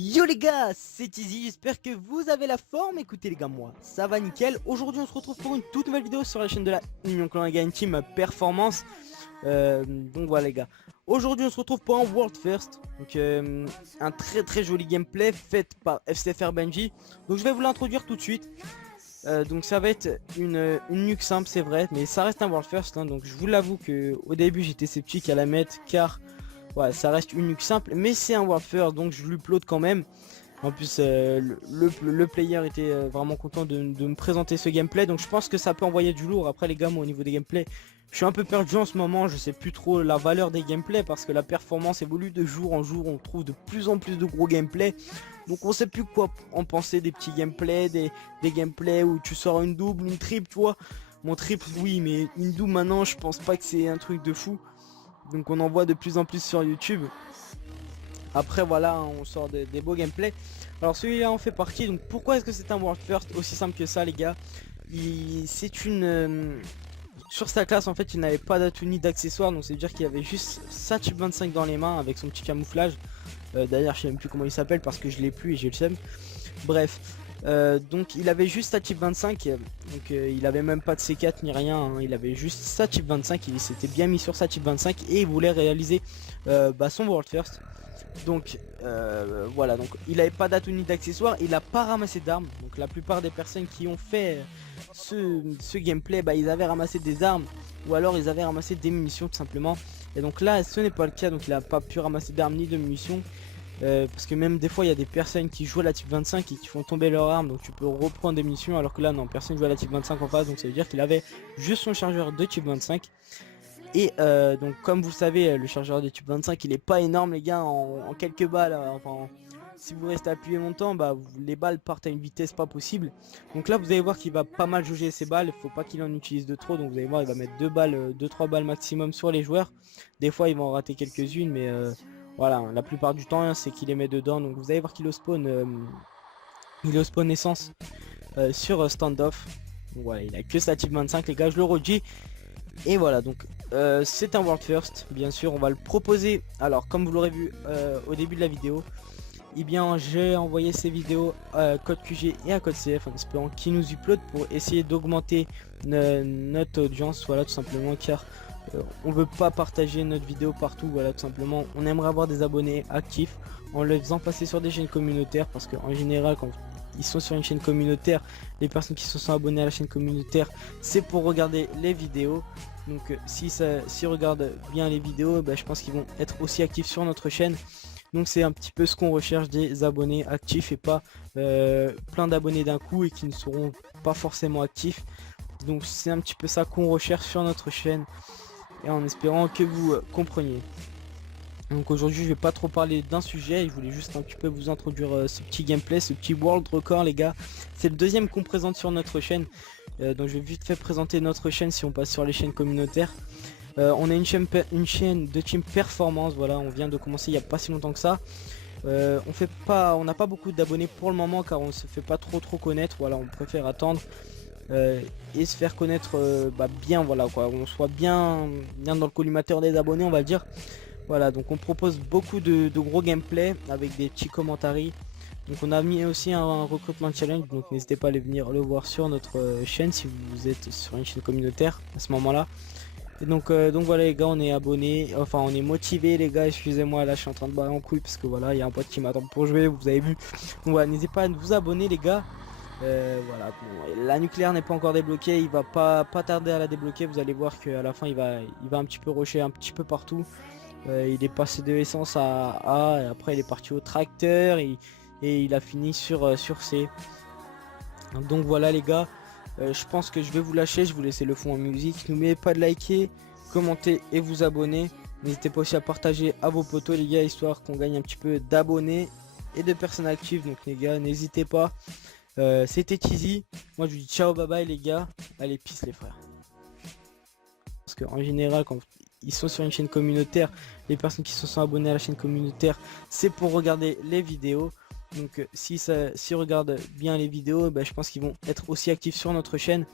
Yo les gars, c'est Easy, j'espère que vous avez la forme. Écoutez les gars, moi ça va nickel. Aujourd'hui on se retrouve pour une toute nouvelle vidéo sur la chaîne de la Union Clan Game Team Performance. Donc voilà les gars, aujourd'hui on se retrouve pour un World First. Donc un très joli gameplay fait par FCFR Benji. Donc je vais vous l'introduire tout de suite. Donc ça va être une nuque simple, c'est vrai, mais ça reste un World First hein. Donc je vous l'avoue que au début j'étais sceptique à la mettre car ouais, ça reste une nuque simple, mais c'est un World First, donc je l'upload quand même. En plus, le player était vraiment content de me présenter ce gameplay, donc je pense que ça peut envoyer du lourd. Après les gars, moi au niveau des gameplays, je suis un peu perdu en ce moment, je sais plus trop la valeur des gameplays parce que la performance évolue de jour en jour, on trouve de plus en plus de gros gameplays. Donc on sait plus quoi en penser des petits gameplays, des gameplays où tu sors une double, une triple, tu vois. Mon triple oui, mais une double maintenant, je pense pas que c'est un truc de fou. Donc on en voit de plus en plus sur YouTube. Après voilà, on sort des beaux gameplays. Alors celui-là en fait partie. Donc pourquoi est-ce que c'est un World First? Aussi simple que ça les gars. C'est une... sur sa classe en fait il n'avait pas d'atout ni d'accessoires. Donc c'est à dire qu'il avait juste sa type 25 dans les mains avec son petit camouflage. D'ailleurs je sais même plus comment il s'appelle parce que je l'ai plus et j'ai le seum. Bref. Donc il avait juste sa type 25, donc il avait même pas de C4 ni rien hein. Il avait juste sa type 25, il s'était bien mis sur sa type 25 et il voulait réaliser son World First. Donc voilà, donc il avait pas d'atout ni d'accessoires, il a pas ramassé d'armes. Donc la plupart des personnes qui ont fait ce gameplay, ils avaient ramassé des armes ou alors ils avaient ramassé des munitions tout simplement. Et donc là ce n'est pas le cas, donc il a pas pu ramasser d'armes ni de munitions. Parce que même des fois il y a des personnes qui jouent à la type 25 et qui font tomber leur arme, donc tu peux reprendre des munitions, alors que là non, personne joue à la type 25 en face, donc ça veut dire qu'il avait juste son chargeur de type 25. Et donc comme vous savez, le chargeur de type 25 il est pas énorme les gars, en quelques balles, enfin si vous restez appuyé longtemps, les balles partent à une vitesse pas possible. Donc là vous allez voir qu'il va pas mal jauger ses balles, il faut pas qu'il en utilise de trop, donc vous allez voir il va mettre 2 balles, 2-3 balles maximum sur les joueurs. Des fois il va en rater quelques-unes, mais voilà, la plupart du temps c'est qu'il les met dedans. Donc vous allez voir qu'il est au spawn essence sur standoff. Donc voilà, il a que sa type 25 les gars, je le redis. Et voilà, donc c'est un World First, bien sûr, on va le proposer. Alors comme vous l'aurez vu au début de la vidéo, eh bien j'ai envoyé ces vidéos à code QG et à code CF en espérant qu'ils nous uploadent pour essayer d'augmenter notre audience, voilà tout simplement, car on veut pas partager notre vidéo partout, voilà tout simplement. On aimerait avoir des abonnés actifs en les faisant passer sur des chaînes communautaires, parce qu'en général quand ils sont sur une chaîne communautaire, les personnes qui se sont abonnées à la chaîne communautaire, c'est pour regarder les vidéos. Donc s'ils regardent bien les vidéos, je pense qu'ils vont être aussi actifs sur notre chaîne. Donc c'est un petit peu ce qu'on recherche, des abonnés actifs et pas plein d'abonnés d'un coup et qui ne seront pas forcément actifs. Donc c'est un petit peu ça qu'on recherche sur notre chaîne, et en espérant que vous compreniez. Donc aujourd'hui je vais pas trop parler d'un sujet, je voulais juste un petit peu vous introduire ce petit gameplay, ce petit world record les gars. C'est le deuxième qu'on présente sur notre chaîne, donc je vais vite fait présenter notre chaîne si on passe sur les chaînes communautaires. On a une chaîne de team performance, voilà, on vient de commencer il n'y a pas si longtemps que ça. On n'a pas beaucoup d'abonnés pour le moment car on se fait pas trop connaître, voilà, on préfère attendre et se faire connaître bien, voilà quoi, on soit bien dans le collimateur des abonnés on va dire. Voilà, donc on propose beaucoup de gros gameplay avec des petits commentaires. Donc on a mis aussi un recrutement challenge, donc n'hésitez pas à aller venir le voir sur notre chaîne si vous êtes sur une chaîne communautaire à ce moment là. Et donc voilà les gars, on est abonnés, enfin on est motivés les gars, excusez-moi là je suis en train de barrer en couille parce que voilà il y a un pote qui m'attend pour jouer, vous avez vu. Donc voilà, n'hésitez pas à vous abonner les gars. Voilà, bon, la nucléaire n'est pas encore débloquée, il va pas tarder à la débloquer, vous allez voir qu'à la fin il va un petit peu rusher un petit peu partout. Il est passé de essence à A, et après il est parti au tracteur et il a fini sur C. Donc voilà les gars, je pense que je vais vous lâcher, je vais vous laisser le fond en musique. N'oubliez pas de liker, commenter et vous abonner. N'hésitez pas aussi à partager à vos potos les gars, histoire qu'on gagne un petit peu d'abonnés et de personnes actives. Donc les gars, n'hésitez pas. C'était Cheesy, moi je vous dis ciao bye bye les gars, allez peace les frères. Parce qu'en général quand ils sont sur une chaîne communautaire, les personnes qui se sont abonnées à la chaîne communautaire, c'est pour regarder les vidéos. Donc s'ils regardent bien les vidéos, je pense qu'ils vont être aussi actifs sur notre chaîne.